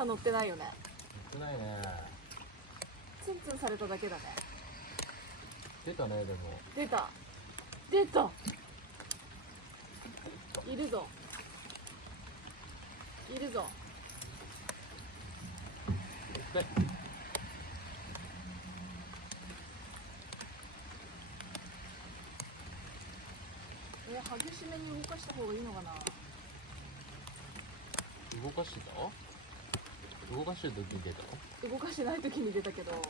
は乗ってないよね。乗ってないね。ツンツンされただけだね。出たね、でも。出た出た、いるぞいるぞ。で、激しめに動かした方がいいのかな。動かしてた？動かしてる時に出たの？動かしてない時に出たけど、動か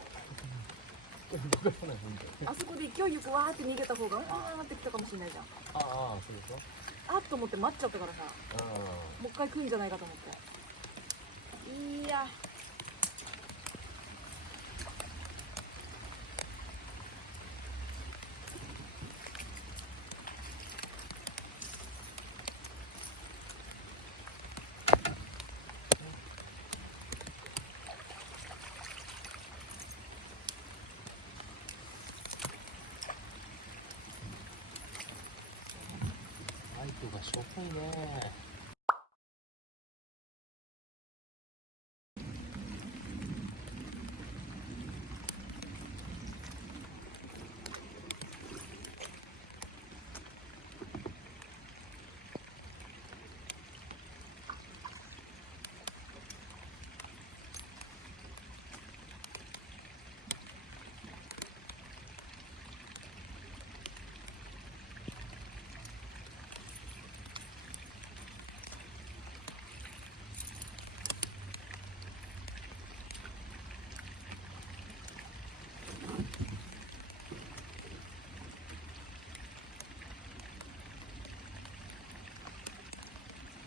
さない本当に。あそこで勢いよくわーって逃げた方がわーってきたかもしれないじゃん。ああ、そうでしょ。あっと思って待っちゃったからさ、もう一回来るんじゃないかと思って。いやライトがしょぼいね。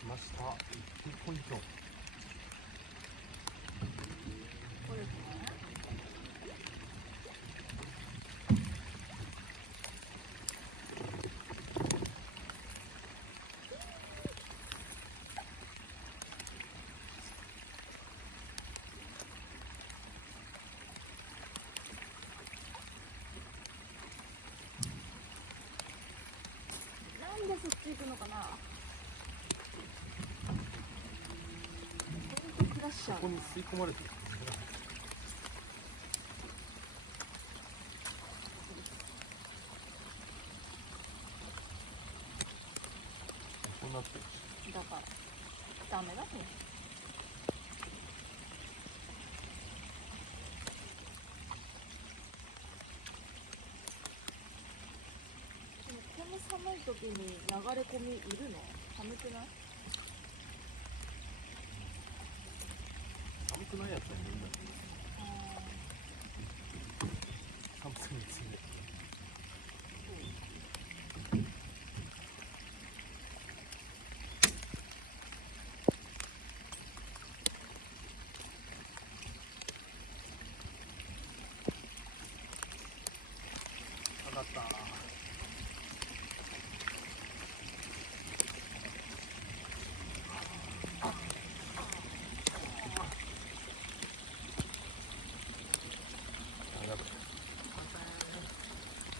来ました。ピンポイント。これですね。なんでそっち行くのかな。ポイントクラッシャー。ここに吸い込まれてる。こうなってるし。だからダメだね。でもこの寒い時に流れ込みいるの？寒くない？寒くないやつはみんな寒さについて。上がった。上がった。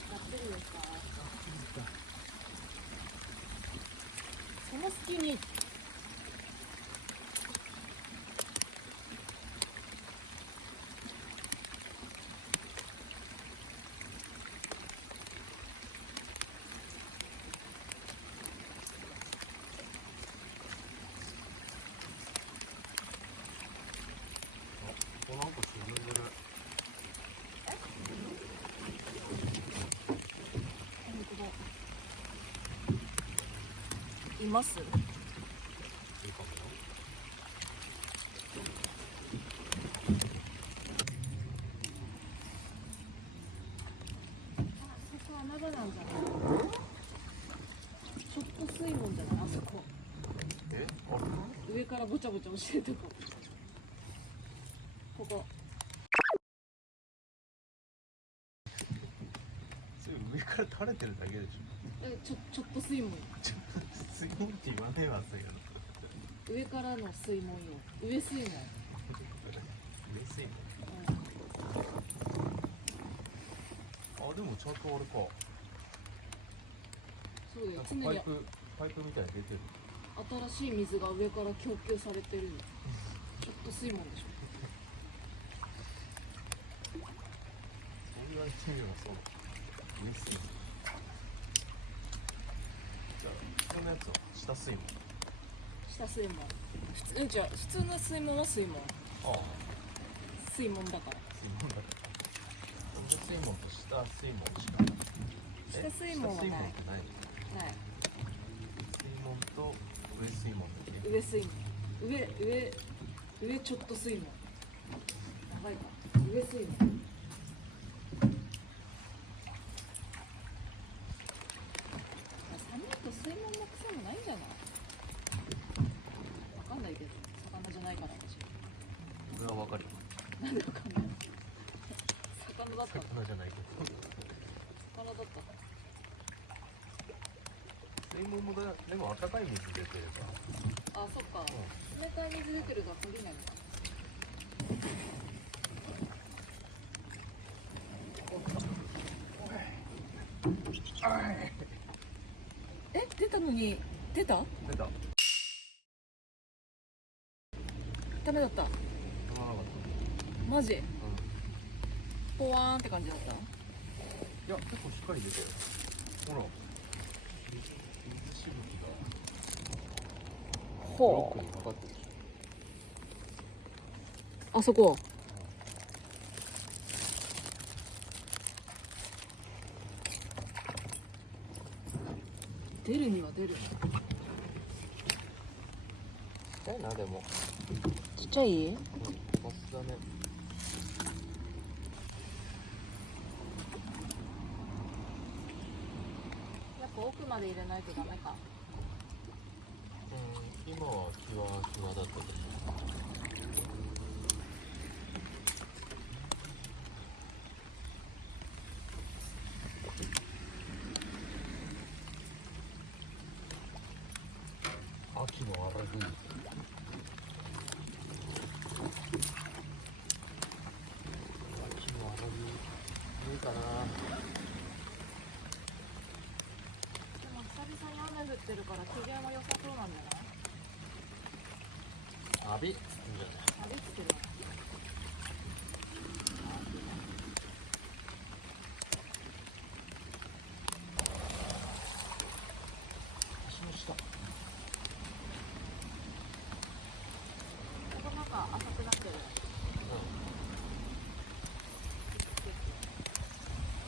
がっつりですか？その隙にこの子沈んでる。います。いいかもよ。そこ穴場なんじゃない？ちょっと水門じゃない？あそこえ？ある？上からぼちゃぼちゃ教えてここ。それ上から垂れてるだけでしょ。ちょっと水門。水門って言わねえわ、そういうの。上からの水門よ。上水門。上水門。あ、でもちゃんとあれか。そうよ。なんか常にパイプみたいに出てる。新しい水が上から供給されてるよ。ちょっと水門でしょ。そう言われてみればそう上水門。じゃあこのやつは下水門。下水門。じゃあ普通の水門は水門。ああ水門だから。水門だから上水門と下水門しかない。下水門はない。下水門ってない。ない。水門と上水門だけ。上水門。上ちょっと水門。長いか。上水門。寒いと水門の癖もないんじゃない？わかんないけど、魚じゃないから私。俺はわかるよ。なんでわかんない？魚だったの？魚じゃないけど。魚だったの？水門もだ、でも温かい水出てるから。あ、そっか。冷たい水出てるが限らないのか。え、出たのに出た？出た。ダメだった。止まらなかっマジ？た。ポワーンって感じだった？いや、結構しっかり出てる。ほら。水しぶきが。ブロックにかかってるでしあそこ。出るには出る。ょ。ちっちゃいな、でも。ちっちゃい？マスだね。やっぱ奥まで入れないとダメか。今は際だったけど。秋のアラグー。秋のアラグー。いいかな。でも久々に雨降ってるから機嫌も良さそうなんじゃない？サビっつってんじゃない。あれつけるわ。足の下。ここなんか浅くなってる。っ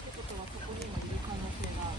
てことはそこにもいる可能性がある。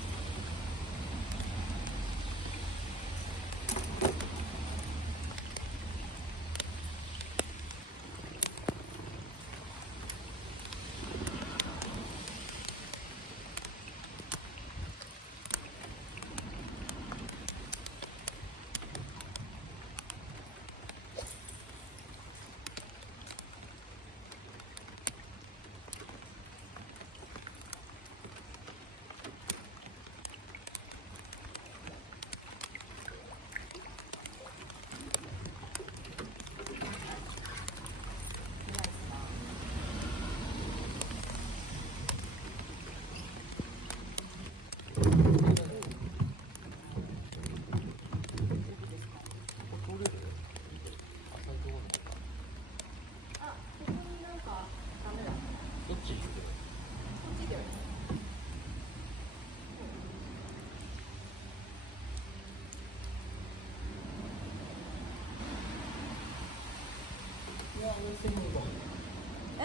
え？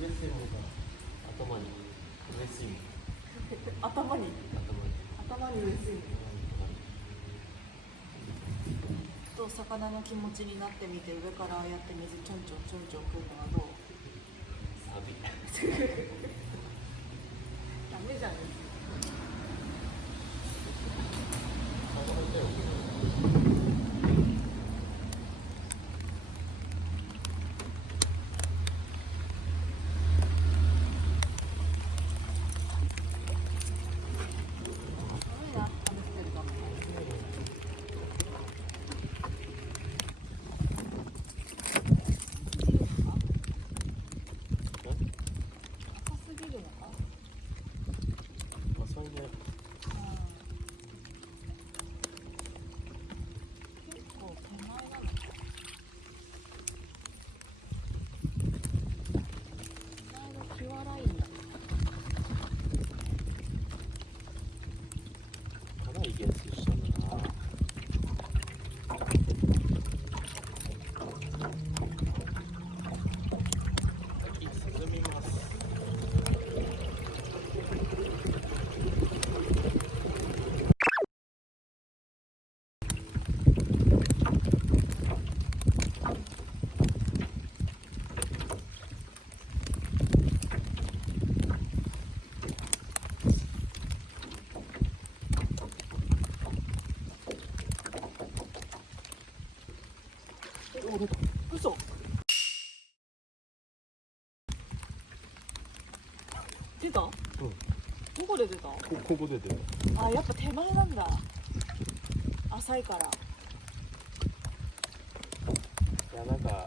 上水門が頭に上水門。頭に上水門と魚の気持ちになってみて上からああやって水ちょんちょんちょんちょん食うのはどう？サビ。ダメじゃん。お、出た。嘘。出た？うん。どこで出た？ここで出た。あ、やっぱ手前なんだ。浅いから。いや、なんか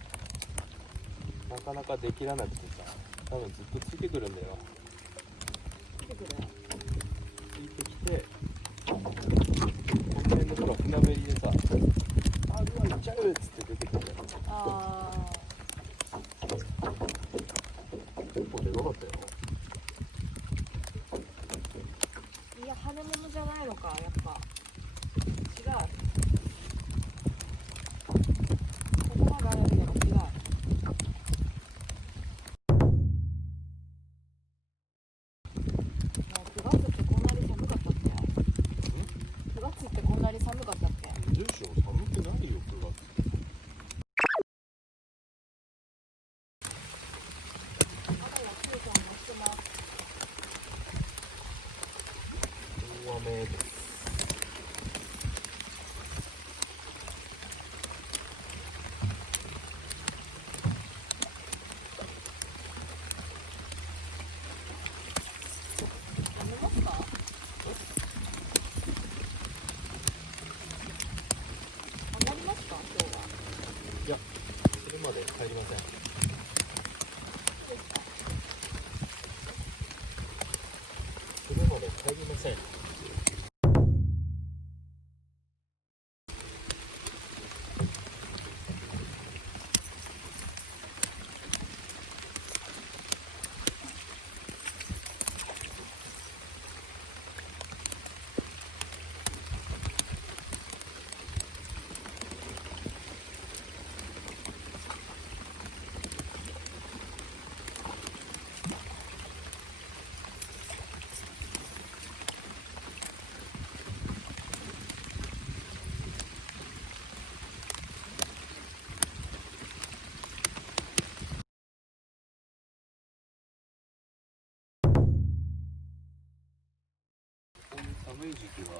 なかなかできらなくてさ、多分ずっとついてくるんだよ。出てくる。ついてきて、この辺でほら船べりでさ、あ、うわ、行っちゃうっつって出てくるんだよ。あ結構でかかったよ。ー、いや、羽物じゃないのか、やっぱ。違う。ここまであるけど違う。9月ってこんなに寒かったっけ？9月ってこんなに寒かったっけ？でしょ、寒くないよ、9月。雨は風さんもしてます。大雨です。飲めますか？上がりますか今日は？いや、それまで帰りません。そうですか。それまで帰りません。寒い時期は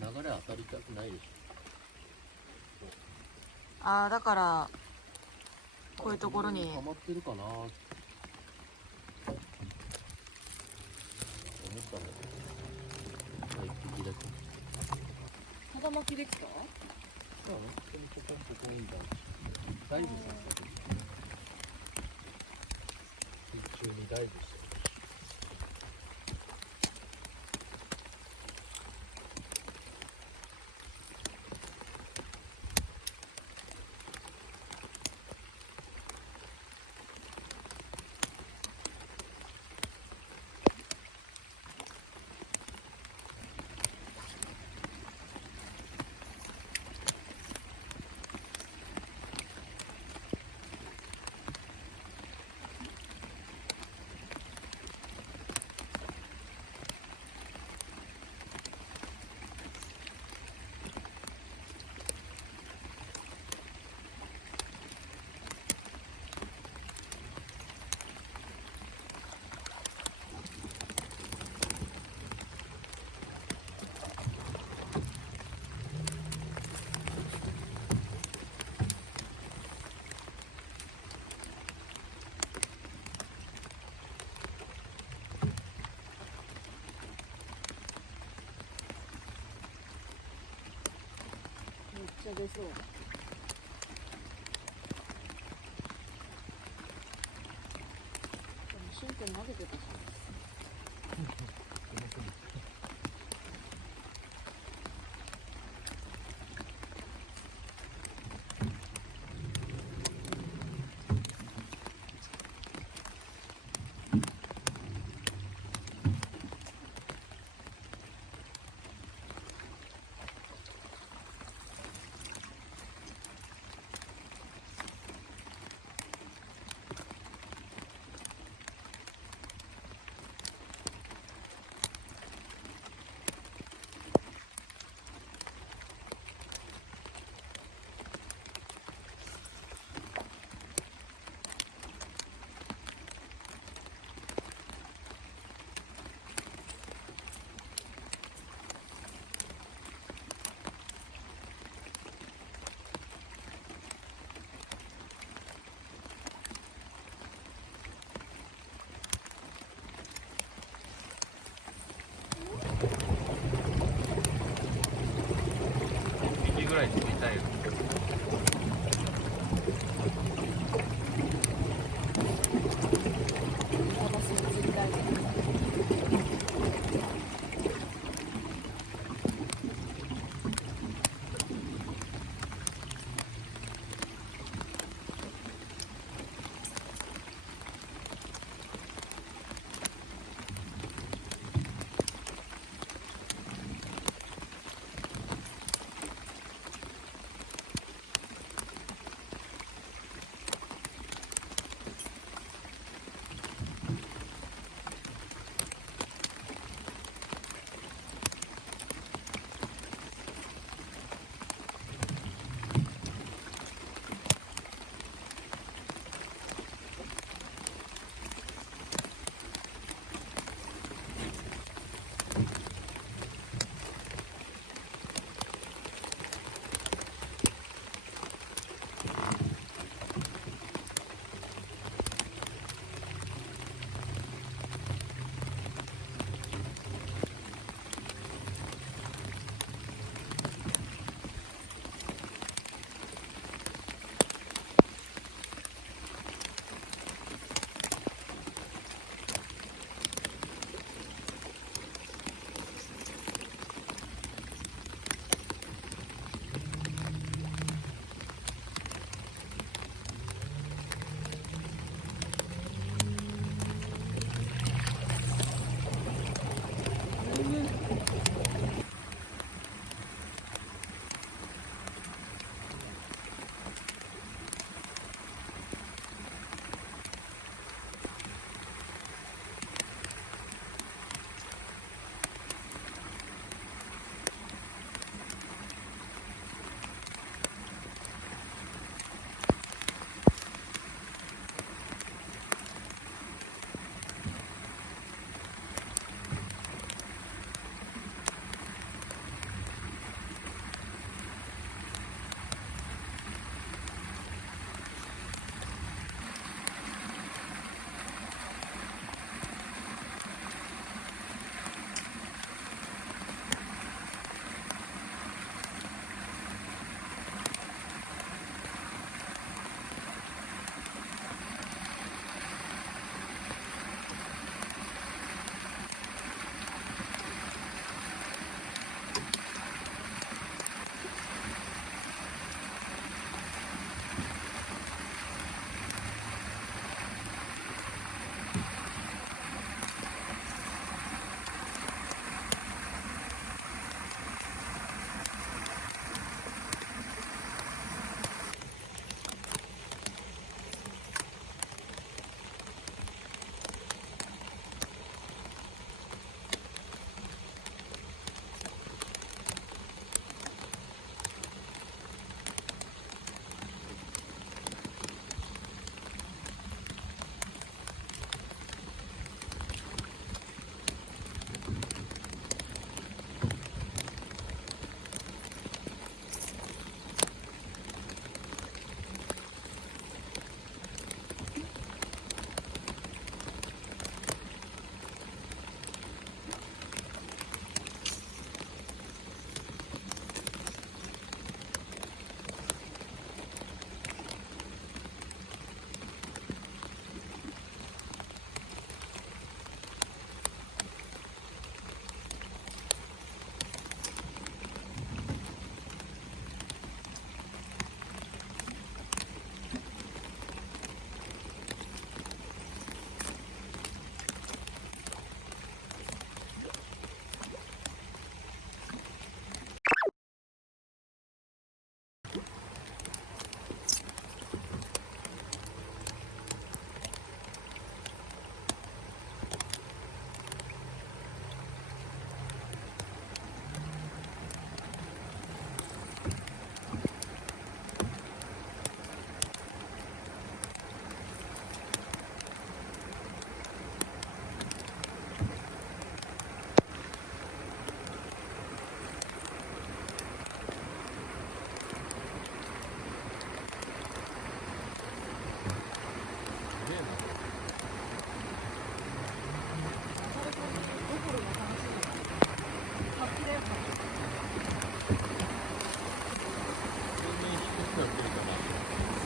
流れ当たりたくないでしああ、だからょ。こういうところに溜まってるかなって思ったの。一匹だけ。ただ巻きできた？ここいいんだ。ダイブさせて。水中にダイブして。めっちゃ出そう。でもシンくん投げてたし。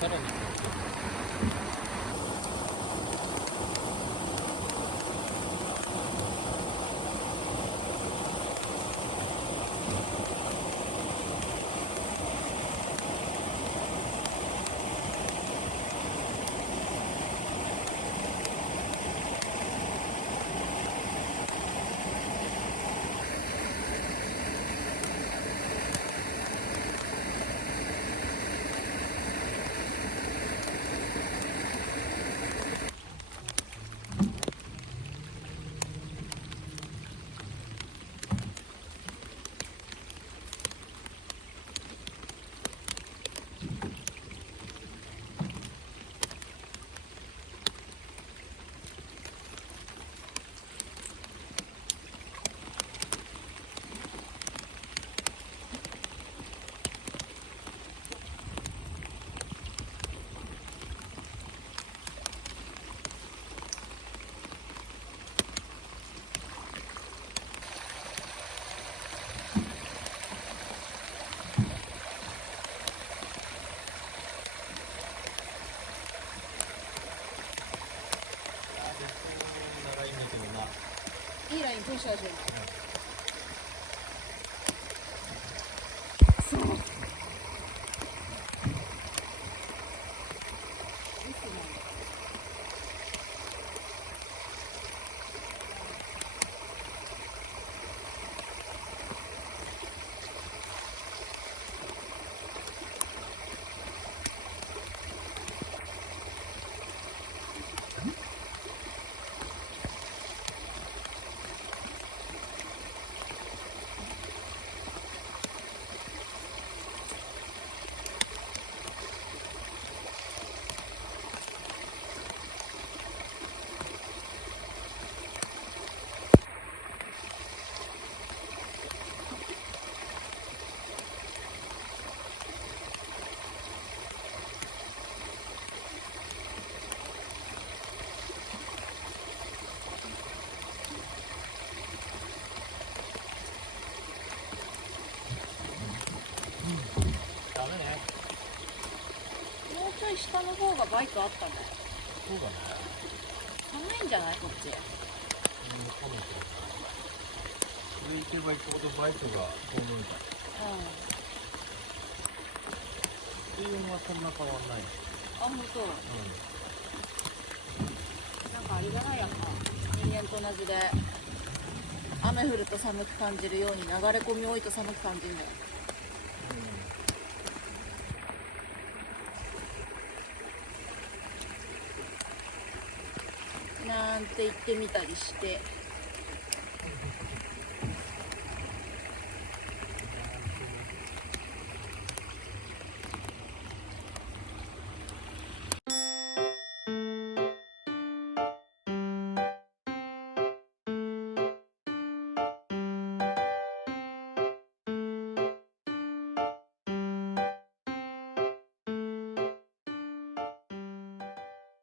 さらに長いんだけどな。いいライン通したでしょ今。そう。ダメね。もうちょい下の方がバイクあったね。そうだね。寒いんじゃないこっち。わかんないけど。上行けば行くほどバイクが遠のいた。水温はそんな変わんない。あ、ほんと。なんかあれじゃないやっぱ人間と同じで雨降ると寒く感じるように流れ込み多いと寒く感じるんだよ。なんて言ってみたりして。